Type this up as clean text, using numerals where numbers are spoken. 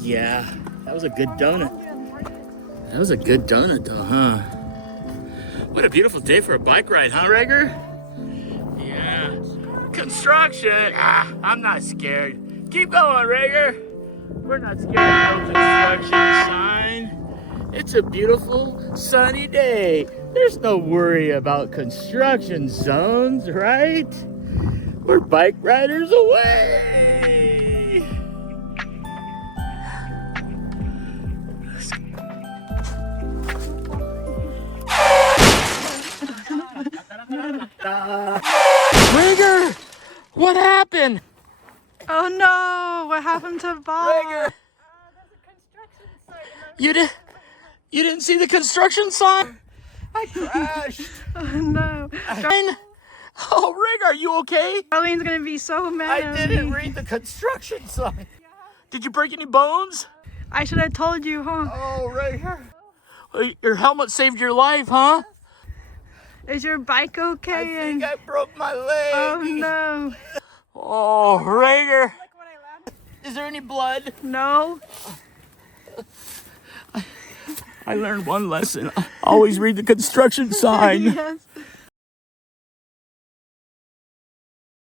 Yeah, that was a good donut. That was a good donut though, huh? What a beautiful day for a bike ride, huh, Rager? Yeah. Construction. I'm not scared. Keep going, Rager. We're not scared of no construction sign. It's a beautiful sunny day. There's no worry about construction zones, right? We're bike riders away. Rager, what happened? Oh no, what happened to Bob? Rager, you didn't see the construction sign? I crashed. Oh no. Oh, Rig, are you okay? Darlene's gonna be so mad I at didn't me. read the construction sign. Did you break any bones? I should have told you, huh? Oh, right here. Your helmet saved your life, huh? Is your bike okay? I think I broke my leg. Oh no. Oh, Rager. Is there any blood? No. I learned one lesson. Always read the construction sign. Yes.